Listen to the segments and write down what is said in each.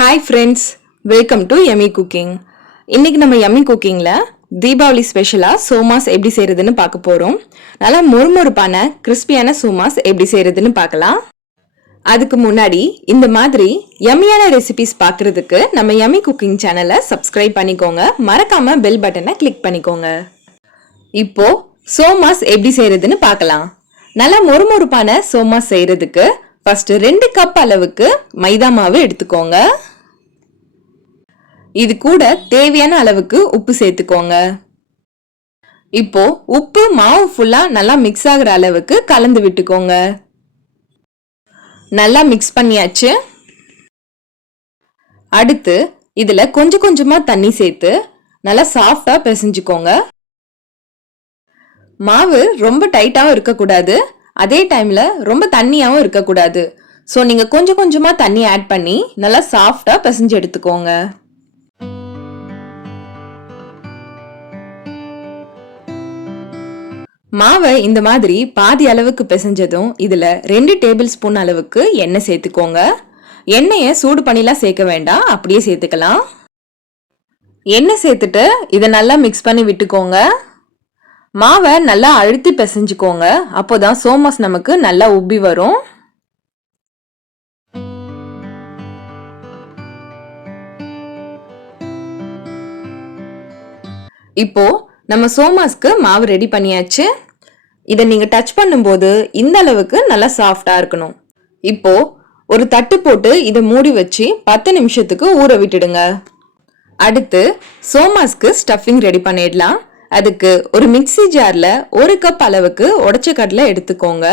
Hi friends, welcome to Yummy Cooking. இன்னைக்கு நம்ம Yummy Cookingல Deepavali ஸ்பெஷலா சோமாஸ் எப்படி செய்யறதுன்னு பார்க்க போறோம். நல்லா மொறுமொறுப்பான கிறிஸ்பியான சோமாஸ் எப்படி செய்யறதுன்னு பார்க்கலாம். அதுக்கு முன்னாடி இந்த மாதிரி யம்மியான ரெசிபிஸ் பார்க்கிறதுக்கு நம்ம Yummy Cooking சேனலை சப்ஸ்கிரைப் பண்ணிக்கோங்க. மறக்காம பெல் பட்டனை கிளிக் பண்ணிக்கோங்க. இப்போ சோமாஸ் எப்படி செய்யறதுன்னு பார்க்கலாம். நல்லா மொறுமொறுப்பான சோமாஸ் செய்யறதுக்கு ஃபர்ஸ்ட் 2 கப் அளவுக்கு மைதா மாவு எடுத்துக்கோங்க. இது கூட தேவையான அளவுக்கு உப்பு சேர்த்துக்கோங்க. இப்போ உப்பு மாவு ஃபுல்லா நல்லா மிக்ஸ் ஆகுற அளவுக்கு கலந்து விட்டுக்கோங்க. நல்லா மிக்ஸ் பண்ணியாச்சு. அடுத்து இதுல கொஞ்சம் கொஞ்சமா தண்ணி சேர்த்து நல்லா சாஃப்டா பிசைஞ்சுக்கோங்க. மாவு ரொம்ப டைட்டாவும் இருக்கக்கூடாது, அதே டைம்ல ரொம்ப தண்ணியாவும் இருக்கக்கூடாது. ஸோ நீங்க கொஞ்சம் கொஞ்சமா தண்ணி ஆட் பண்ணி நல்லா சாஃப்டா பிசைஞ்சு எடுத்துக்கோங்க. மாவை இந்த மாதிரி பாதி அளவுக்கு பிசைஞ்சதும் இதுல 2 டேபிள் ஸ்பூன் அளவுக்கு எண்ணெய் சேர்த்துக்கோங்க. எண்ணெயை சூடு பண்ணிலாம் சேர்க்க வேண்டாம், அப்படியே சேர்த்துக்கலாம். எண்ணெய் சேர்த்துட்டு இதை நல்லா மிக்ஸ் பண்ணி விட்டுக்கோங்க. மாவை நல்லா அழுத்தி பிசைஞ்சுக்கோங்க, அப்போதான் சோமாஸ் நமக்கு நல்லா உப்பி வரும். இப்போ நம்ம சோமாஸ்க்கு மாவு ரெடி பண்ணியாச்சு. இதை நீங்க டச் பண்ணும்போது இந்த அளவுக்கு நல்லா சாஃப்டா இருக்கணும். இப்போ ஒரு தட்டு போட்டு இதை மூடி வச்சு 10 நிமிஷத்துக்கு ஊற விட்டுடுங்க. அடுத்து சோமாஸ்க்கு ஸ்டஃபிங் ரெடி பண்ணிடலாம். அதுக்கு ஒரு மிக்ஸி ஜார்ல 1 கப் அளவுக்கு உடைச்ச கடலை எடுத்துக்கோங்க.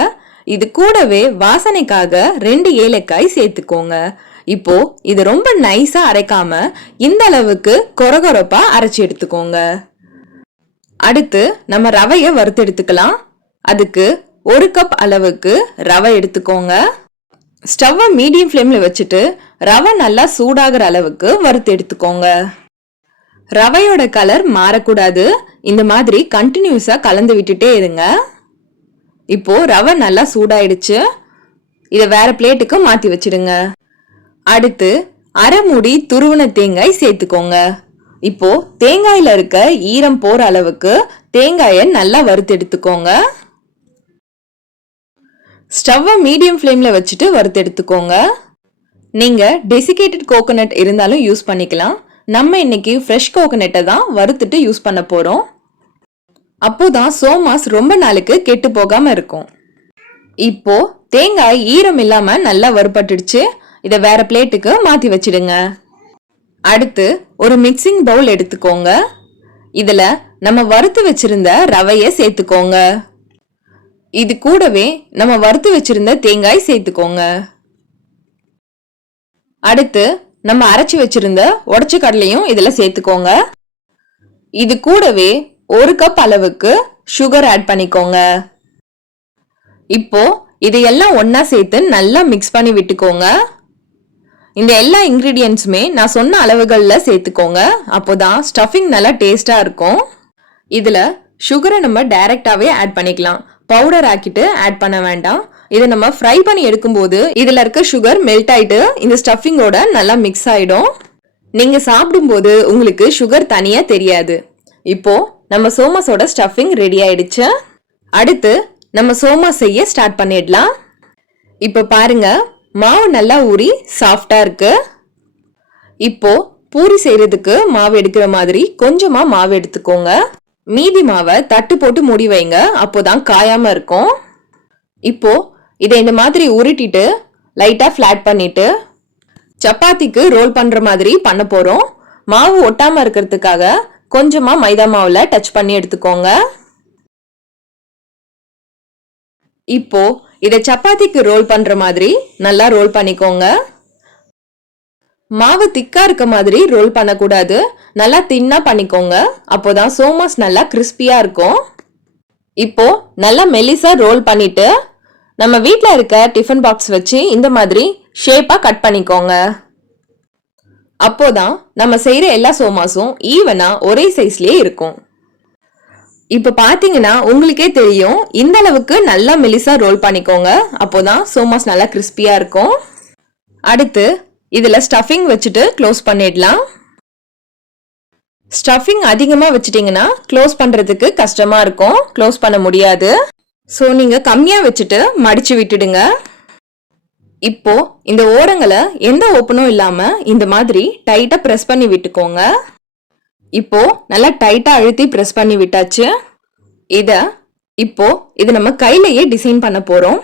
இது கூடவே வாசனைக்காக 2 ஏலக்காய் சேர்த்துக்கோங்க. இப்போ இது ரொம்ப நைஸா அரைக்காம இந்த அளவுக்கு கொரகொரப்பா அரைச்சி எடுத்துக்கோங்க. அடுத்து நம்ம ரவையை வறுத்து எடுத்துக்கலாம். அதுக்கு 1 கப் அளவுக்கு ரவை எடுத்துக்கோங்க. ஸ்டவ்வை மீடியம் ஃப்ளேம்ல வச்சுட்டு ரவை நல்லா சூடாகிற அளவுக்கு வறுத்து எடுத்துக்கோங்க. ரவையோட கலர் மாறக்கூடாது, இந்த மாதிரி கண்டினியூஸா கலந்து விட்டுட்டே இருங்க. இப்போ ரவை நல்லா சூடாயிடுச்சு. இதை வேற பிளேட்டுக்கு மாத்தி வச்சிடுங்க. அடுத்து அரை மூடி துருவன தேங்காய் சேர்த்துக்கோங்க. இப்போ தேங்காயில இருக்க ஈரம் போற அளவுக்கு தேங்காயை நல்லா வறுத்து எடுத்துக்கோங்க. ஸ்டவ்வை மீடியம் ஃப்ளேம்ல வச்சுட்டு வறுத்து எடுத்துக்கோங்க. நீங்க டெசிகேட்டட் கோகோனட் இருந்தாலும் யூஸ் பண்ணிக்கலாம். நம்ம இன்னைக்கு ஃப்ரெஷ் கோகோனட்டை தான் வறுத்துட்டு யூஸ் பண்ண போறோம். அப்போதான் சோமாஸ் ரொம்ப நாளுக்கு கெட்டு போகாம இருக்கும். இப்போ தேங்காய் ஈரம் இல்லாம நல்லா வறுபட்டுடுச்சு. இதை வேற பிளேட்டுக்கு மாத்தி வச்சிடுங்க. அடுத்து ஒரு மிக்சிங் பவுல் எடுத்துக்கோங்க. இதுல நம்ம வறுத்து வச்சிருந்த ரவையை சேர்த்துக்கோங்க. இது கூடவே நம்ம வறுத்து வச்சிருந்த தேங்காய் சேர்த்துக்கோங்க. அடுத்து நம்ம அரைச்சி வச்சிருந்த உடைச்ச கடலையும் இதுல சேர்த்துக்கோங்க. இது கூடவே 1 கப் அளவுக்கு சுகர் ஆட் பண்ணிக்கோங்க. இப்போ இதையெல்லாம் ஒன்னா சேர்த்து நல்லா மிக்ஸ் பண்ணி விட்டுக்கோங்க. இந்த எல்லா இன்கிரீடியன்ட்ஸுமே நான் சொன்ன அளவுகள்ல சேர்த்துக்கோங்க, அப்போதான் ஸ்டஃபிங் நல்லா டேஸ்டா இருக்கும். இதுல சுகரை நம்ம டைரக்டாவே ஆட் பண்ணிக்கலாம், பவுடர் ஆக்கிட்டு ஆட் பண்ண வேண்டாம். இதை நம்ம ஃப்ரை பண்ணி எடுக்கும்போது இதுல இருக்க சுகர் மெல்ட் ஆயிட்டு இந்த ஸ்டஃபிங்கோட நல்லா மிக்ஸ் ஆயிடும். நீங்க சாப்பிடும்போது உங்களுக்கு சுகர் தனியா தெரியாது. இப்போ நம்ம சோமாஸோட ஸ்டஃபிங் ரெடி ஆயிடுச்சு. அடுத்து நம்ம சோமாஸ் செய்ய ஸ்டார்ட் பண்ணிடலாம். இப்போ பாருங்க, மாவு நல்லா ஊறி சாஃப்டா இருக்கு. இப்போ பூரி செய்யறதுக்கு மாவு எடுக்கிற மாதிரி கொஞ்சமா மாவு எடுத்துக்கோங்க. மீதி மாவை தட்டு போட்டு மூடி வைங்க, அப்போதான் காயாம இருக்கும். இப்போ இதை இந்த மாதிரி உருட்டிட்டு லைட்டா ஃபிளாட் பண்ணிட்டு சப்பாத்திக்கு ரோல் பண்ற மாதிரி பண்ண போறோம். மாவு ஒட்டாம இருக்கிறதுக்காக கொஞ்சமா மைதா மாவுல டச் பண்ணி எடுத்துக்கோங்க. இப்போ இதை சப்பாத்திக்கு ரோல் பண்ற மாதிரி நல்லா ரோல் பண்ணிக்கோங்க. மாவு திக்கா இருக்க மாதிரி ரோல் பண்ணக்கூடாது, நல்லா தின்னா பண்ணிக்கோங்க, அப்போதான் சோமாஸ் நல்லா கிறிஸ்பியா இருக்கும். இப்போ நல்லா மெலிசா ரோல் பண்ணிட்டு நம்ம வீட்டில் இருக்க டிஃபன் பாக்ஸ் வச்சு இந்த மாதிரி ஷேப்பா கட் பண்ணிக்கோங்க. அப்போதான் நம்ம செய்யற எல்லா சோமாஸும் ஈவனா ஒரே சைஸ்லயே இருக்கும். இப்ப பாத்தீங்கன்னா உங்களுக்கே தெரியும், இந்த அளவுக்கு நல்லா மெலிசா ரோல் பண்ணிக்கோங்க, அப்போதான் சோமாஸ் நல்லா கிறிஸ்பியா இருக்கும். அடுத்து இதுல ஸ்டஃபிங் வச்சுட்டு க்ளோஸ் பண்ணிடலாம். ஸ்டஃபிங் அதிகமா வச்சிட்டீங்கன்னா க்ளோஸ் பண்றதுக்கு கஷ்டமா இருக்கும், க்ளோஸ் பண்ண முடியாது. ஸோ நீங்க கம்மியா வச்சுட்டு மடிச்சு விட்டுடுங்க. இப்போ இந்த ஓரங்களை எந்த ஓப்பனும் இல்லாம இந்த மாதிரி டைட்டா பிரஸ் பண்ணி விட்டுக்கோங்க. இப்போ நல்லா டைட்டா அழுத்தி பிரஸ் பண்ணி விட்டாச்சு. இது நம்ம கையிலேயே டிசைன் பண்ண போறோம்.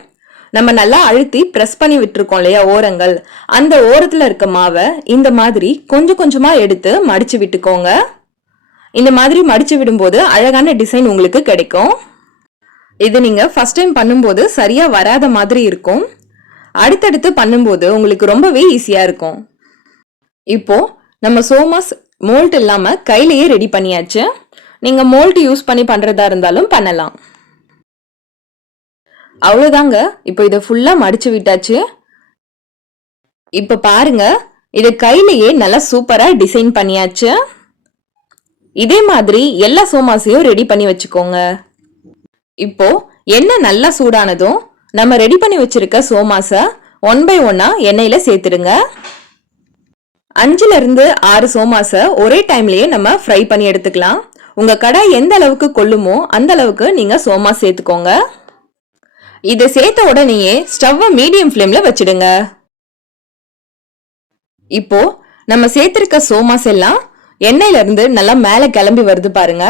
நம்ம நல்லா அழுத்தி பிரஸ் பண்ணி விட்டுருக்கோம் இல்லையா ஓரங்கள், அந்த ஓரத்துல இருக்க மாவை இந்த மாதிரி கொஞ்சம் கொஞ்சமா எடுத்து மடிச்சு விட்டுக்கோங்க. இந்த மாதிரி மடிச்சு விடும்போது அழகான டிசைன் உங்களுக்கு கிடைக்கும். இது நீங்க ஃபர்ஸ்ட் டைம் பண்ணும்போது சரியா வராத மாதிரி இருக்கும், அடுத்தடுத்து பண்ணும்போது உங்களுக்கு ரொம்பவே ஈஸியா இருக்கும். இப்போ நம்ம சோமாஸ் மோல்ட் இல்லாம கையிலேயே ரெடி பண்ணியாச்சு. நீங்க மோல்ட் யூஸ் பண்ணி பண்றதா இருந்தாலும் பண்ணலாம். அவ்வளவுதாங்க. இப்போ இதை ஃபுல்லா மடிச்சு விட்டாச்சு. இப்ப பாருங்க, இதை கையிலேயே நல்லா சூப்பரா டிசைன் பண்ணியாச்சு. இதே மாதிரி எல்லா சோமாஸையும் ரெடி பண்ணி வச்சுக்கோங்க. இப்போ எண்ணெய் நல்லா சூடானதும் நம்ம ரெடி பண்ணி வச்சிருக்க சோமாஸ 1 by 1 எண்ணெயில சேர்த்துடுங்க. 5ல இருந்து 6 சோமாஸ ஒரே டைம்லயே நம்ம ஃப்ரை பண்ணி எடுத்துக்கலாம். உங்க கடாய் எந்த அளவுக்கு கொள்ளுமோ அந்த அளவுக்கு நீங்க சோமாஸ் சேர்த்துக்கோங்க. இதை சேர்த்த உடனேயே ஸ்டவ்வை மீடியம் ஃப்ளேம்ல வச்சிடுங்க. இப்போ நம்ம சேர்த்திருக்க சோமாஸ் எல்லாம் எண்ணெயில இருந்து நல்லா மேல கிளம்பி வருது பாருங்க.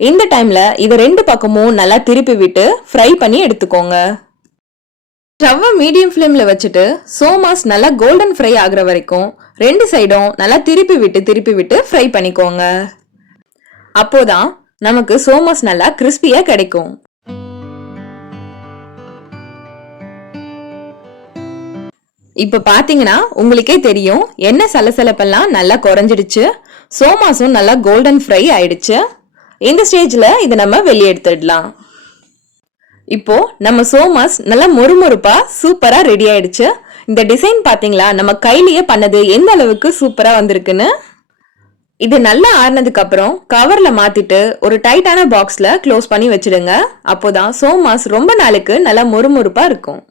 இந்த டைம்ல இதை 2 பக்கமும் நல்லா திருப்பி விட்டு ஃப்ரை பண்ணி எடுத்துக்கோங்க. ஸ்டவ்வை மீடியம் ஃப்ளேம்ல வச்சுட்டு சோமாஸ் நல்லா கோல்டன் ஃப்ரை ஆகுற வரைக்கும் 2 சைடும் நல்லா திருப்பி விட்டு ஃப்ரை பண்ணிக்கோங்க. அப்போதான் நமக்கு சோமாஸ் நல்லா கிறிஸ்பியா கிடைக்கும். இப்ப பாத்தீங்கன்னா உங்களுக்கே தெரியும், எண்ணெய் சலசலப்பெல்லாம் நல்லா குறைஞ்சிடுச்சு, சோமாஸும் நல்லா கோல்டன் ஃப்ரை ஆயிடுச்சு. இந்த ஸ்டேஜ்ல இதை நம்ம வெளியே எடுத்துடலாம். இப்போ நம்ம சோமாஸ் நல்லா மொறுமொறுப்பா சூப்பரா ரெடி ஆயிடுச்சு. இந்த டிசைன் பாத்தீங்களா, நம்ம கையிலேயே பண்ணது எந்த அளவுக்கு சூப்பரா வந்திருக்குன்னு. இது நல்லா ஆறுனதுக்கு அப்புறம் கவர்ல மாத்திட்டு ஒரு டைட்டான பாக்ஸ்ல க்ளோஸ் பண்ணி வச்சிடுங்க. அப்போதான் சோமாஸ் ரொம்ப நாளுக்கு நல்லா மொறுமொறுப்பா இருக்கும்.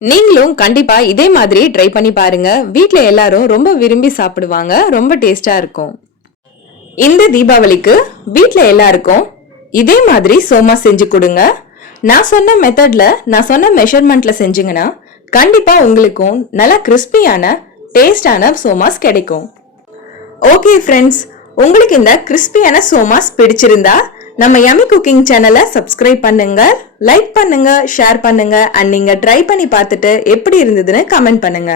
நீங்களும் கண்டிப்பா இதே மாதிரி ட்ரை பண்ணி பாருங்க. வீட்ல எல்லாரும் ரொம்ப விரும்பி சாப்பிடுவாங்க, ரொம்ப டேஸ்டா இருக்கும். இந்த தீபாவளிக்கு வீட்ல எல்லாருக்கும் இதே மாதிரி சோமாஸ் செஞ்சு கொடுங்க. நான் சொன்ன மெத்தட்ல, நான் சொன்ன மெஷர்மெண்ட்ல செஞ்சீங்கன்னா கண்டிப்பா உங்களுக்கும் நல்லா கிறிஸ்பியான டேஸ்டான சோமாஸ் கிடைக்கும். ஓகே ஃப்ரெண்ட்ஸ், உங்களுக்கு இந்த கிறிஸ்பியான சோமாஸ் பிடிச்சிருந்தா நம்ம யம்மி குக்கிங் சேனலை சப்ஸ்கிரைப் பண்ணுங்க, லைக் பண்ணுங்க, ஷேர் பண்ணுங்க, அண்ட் நீங்க ட்ரை பண்ணி பார்த்துட்டு எப்படி இருந்ததுன்னு கமெண்ட் பண்ணுங்க.